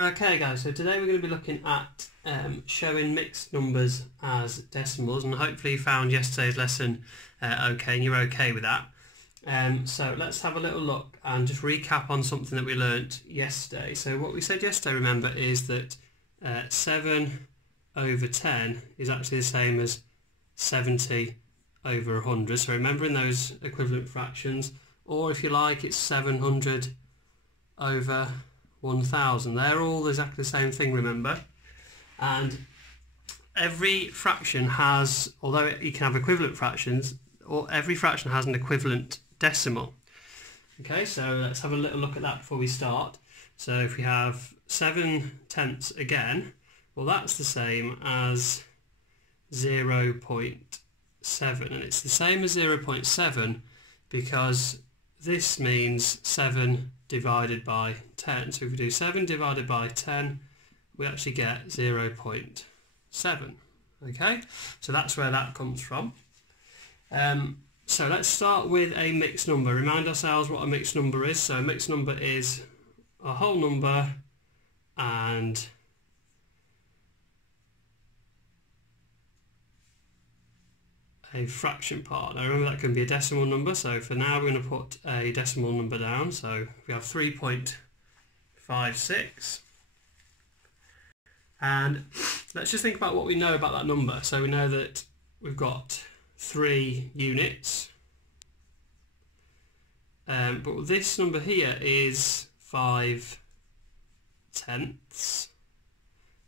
Okay guys, so today we're going to be looking at showing mixed numbers as decimals, and hopefully you found yesterday's lesson okay and you're okay with that. So let's have a little look and just recap on something that we learnt yesterday. So what we said yesterday, remember, is that 7 over 10 is actually the same as 70 over 100. So remembering those equivalent fractions, or if you like, it's 700 over 1000. They're all exactly the same thing, remember. And every fraction has, although you can have equivalent fractions, or every fraction has an equivalent decimal. Okay, so let's have a little look at that before we start. So if we have 7/10 again, well, that's the same as 0.7, and it's the same as 0.7 because this means 7 divided by 10. So if we do 7 divided by 10, we actually get 0.7. Okay, so that's where that comes from. So let's start with a mixed number. Remind ourselves what a mixed number is. So a mixed number is a whole number and a fraction part. Now remember, that can be a decimal number, so for now we're going to put a decimal number down. So we have 3.56, and let's just think about what we know about that number. So we know that we've got 3 units, but this number here is 5/10,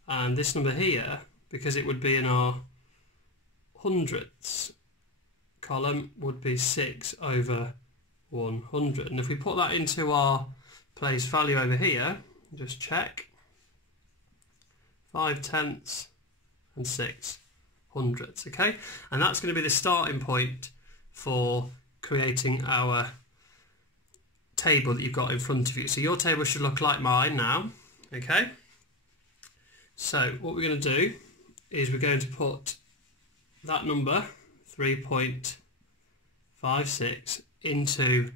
and this number here, because it would be in our hundredths column, would be 6 over 100. And if we put that into our place value over here, just check, 5/10 and 6/100. Okay, and that's going to be the starting point for creating our table that you've got in front of you. So your table should look like mine now. Okay, so what we're going to do is we're going to put that number 3.56 into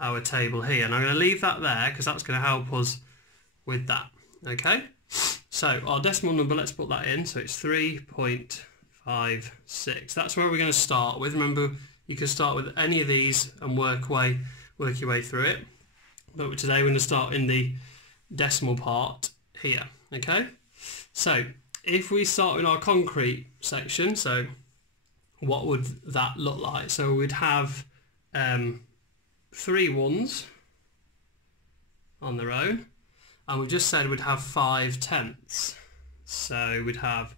our table here, and I'm going to leave that there because that's going to help us with that. Okay, so our decimal number, let's put that in. So it's 3.56. That's where we're going to start with. Remember, you can start with any of these and work your way through it, but today we're going to start in the decimal part here. Okay, so if we start in our concrete section, so what would that look like? So we'd have 3 ones on their own, and we just said we'd have 5/10. So we'd have,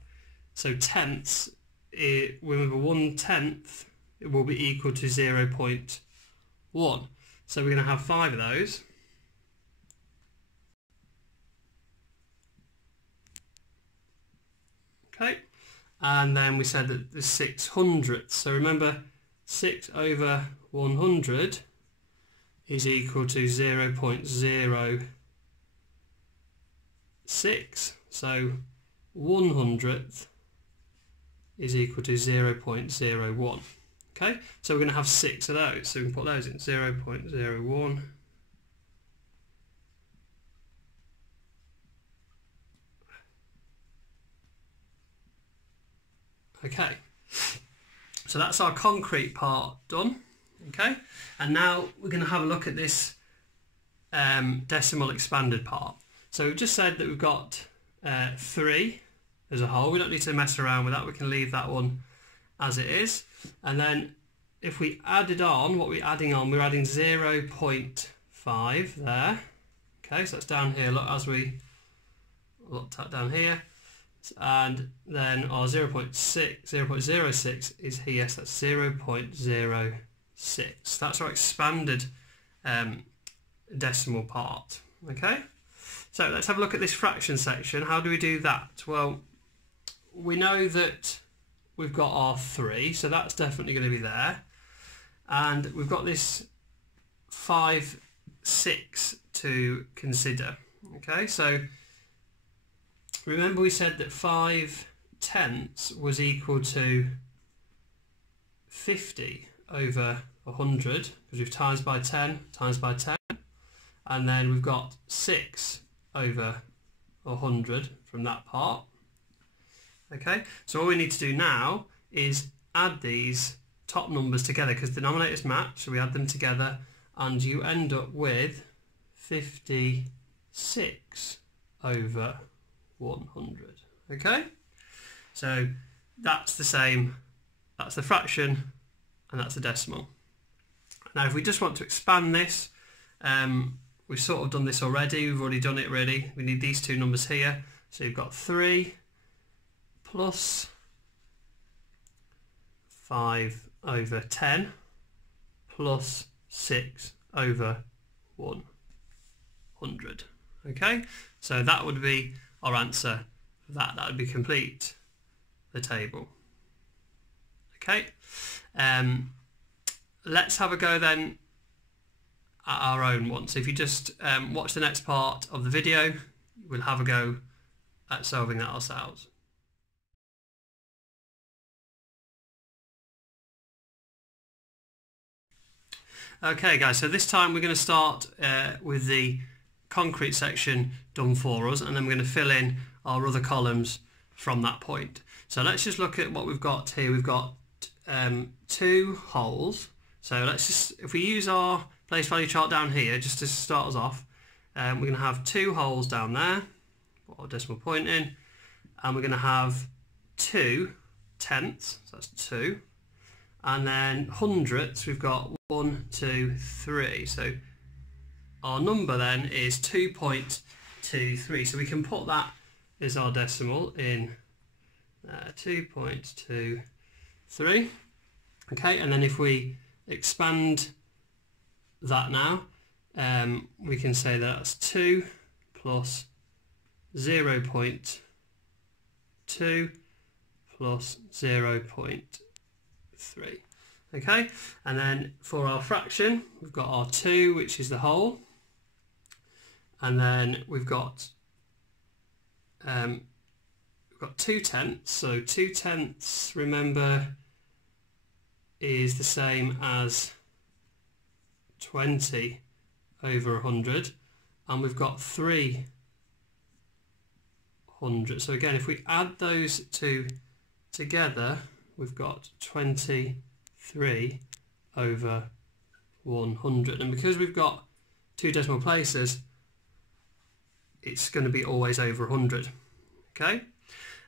tenths, remember 1/10 it will be equal to 0.1. So we're going to have 5 of those. Okay, and then we said that the 6/100. So remember, 6 over 100 is equal to 0.06. So 1/100th is equal to 0.01. Okay, so we're going to have 6 of those. So we can put those in, 0.01. Okay, so that's our concrete part done. Okay, and now we're going to have a look at this decimal expanded part. So we've just said that we've got 3 as a whole. We don't need to mess around with that. We can leave that one as it is. And then if we added on, what we're adding on, we're adding 0.5 there. Okay, so that's down here. Look, as we looked at down here. And then our 0.06 is here, so that's 0.06. That's our expanded decimal part. Okay, so let's have a look at this fraction section. How do we do that? Well, we know that we've got our 3, so that's definitely going to be there. And we've got this 5/6 to consider. Okay, so remember we said that 5/10 was equal to 50 over 100, because we've times by 10, and then we've got 6 over 100 from that part. Okay, so all we need to do now is add these top numbers together because the denominators match, so we add them together and you end up with 56 over 100. Okay, so that's the same, that's the fraction and that's the decimal. Now if we just want to expand this, we've sort of done this already, we've already done it really. We need these two numbers here, so you've got 3 plus 5 over 10 plus 6 over 100. Okay, so that would be our answer for that. That would be complete the table. Okay, let's have a go then at our own one. So if you just watch the next part of the video, we'll have a go at solving that ourselves. Okay guys, so this time we're going to start with the concrete section done for us, and then we're going to fill in our other columns from that point. So let's just look at what we've got here. We've got 2 holes. So let's just, if we use our place value chart down here, just to start us off, we're going to have 2 holes down there, put our decimal point in, and we're going to have 2 tenths, so that's 2, and then hundredths, we've got 1, 2, 3. So our number then is 2.23. So we can put that as our decimal in 2.23. Okay, and then if we expand that now, we can say that's 2 plus 0.2 plus 0.3. Okay, and then for our fraction, we've got our 2, which is the whole, and then we've got 2 tenths. So 2 tenths, remember, is the same as 20 over 100, and we've got 300. So again, if we add those two together, we've got 23 over 100, and because we've got 2 decimal places, it's going to be always over 100. Okay,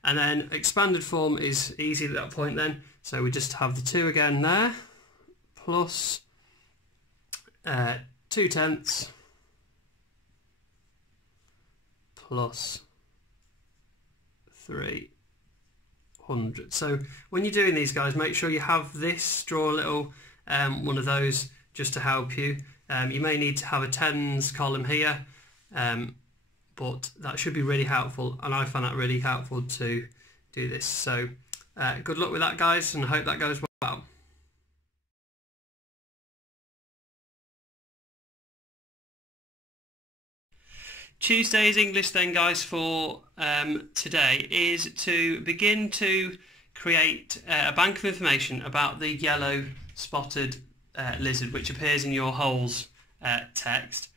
and then expanded form is easy at that point then, so we just have the 2 again there, plus 2 tenths plus 300. So when you're doing these guys, make sure you have this, draw a little one of those just to help you. You may need to have a tens column here, but that should be really helpful, and I find that really helpful to do this. So good luck with that guys, and I hope that goes well. Tuesday's English then guys for today is to begin to create a bank of information about the yellow spotted lizard which appears in your holes text.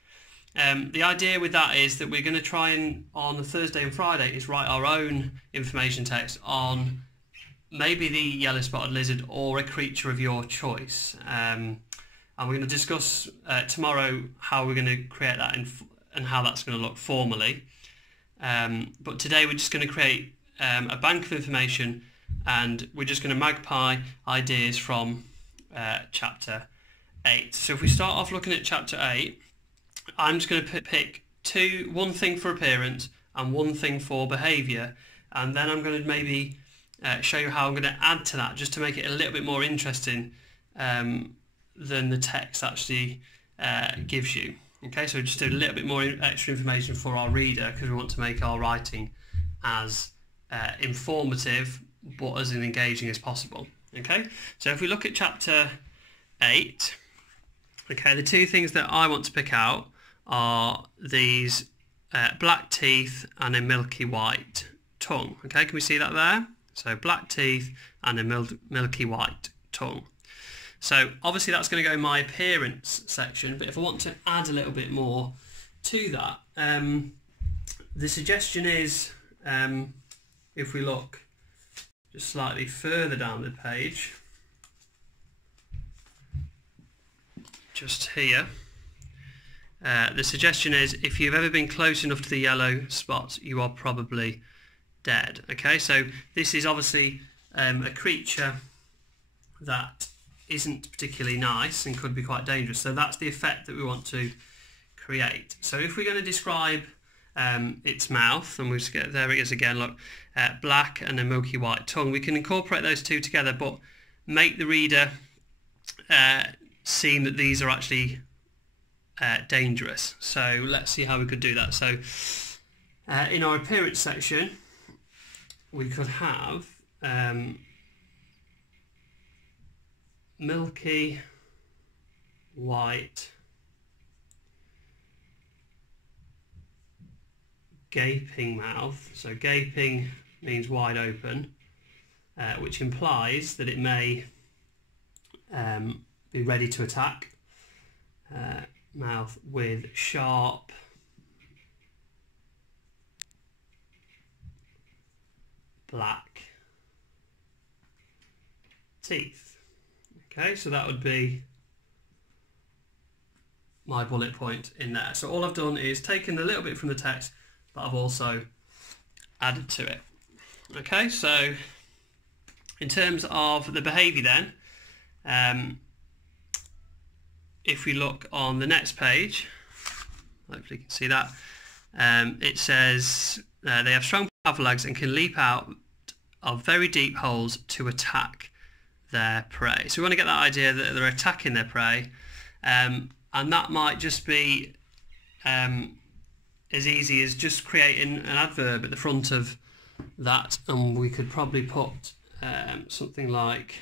The idea with that is that we're going to try and on the Thursday and Friday is write our own information text on maybe the yellow spotted lizard or a creature of your choice, and we're going to discuss tomorrow how we're going to create that and how that's going to look formally. But today we're just going to create a bank of information, and we're just going to magpie ideas from chapter 8. So if we start off looking at chapter 8, I'm just going to pick one thing for appearance and one thing for behaviour, and then I'm going to maybe show you how I'm going to add to that just to make it a little bit more interesting than the text actually gives you. Okay, so just do a little bit more extra information for our reader because we want to make our writing as informative but as engaging as possible. Okay, so if we look at chapter 8, okay, the 2 things that I want to pick out are these black teeth and a milky white tongue. Okay, can we see that there? So black teeth and a milky white tongue. So obviously that's going to go in my appearance section, but if I want to add a little bit more to that, the suggestion is, if we look just slightly further down the page, just here, the suggestion is if you've ever been close enough to the yellow spots, you are probably dead. Okay, so this is obviously a creature that isn't particularly nice and could be quite dangerous. So that's the effect that we want to create. So if we're going to describe its mouth, and we just get, there it is again, look, black and a milky white tongue, we can incorporate those two together, but make the reader seem that these are actually dangerous. So let's see how we could do that. So in our appearance section, we could have milky white gaping mouth. So gaping means wide open, which implies that it may be ready to attack. Mouth with sharp black teeth. Okay, so that would be my bullet point in there. So all I've done is taken a little bit from the text, but I've also added to it. Okay, so in terms of the behaviour then, if we look on the next page, hopefully you can see that, it says they have strong, powerful legs and can leap out of very deep holes to attack their prey. So we want to get that idea that they're attacking their prey, and that might just be as easy as just creating an adverb at the front of that, and we could probably put something like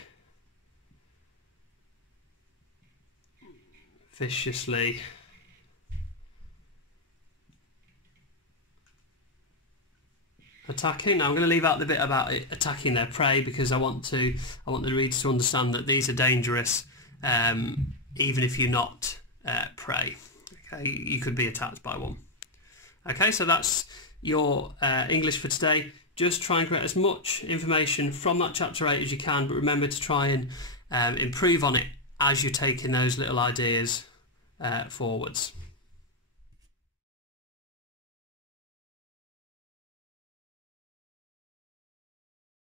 viciously attacking. Now I'm going to leave out the bit about it attacking their prey, because I want the readers to understand that these are dangerous, even if you're not prey. Okay, you could be attacked by one. Okay, so that's your English for today. Just try and create as much information from that chapter 8 as you can, but remember to try and improve on it as you're taking those little ideas forwards.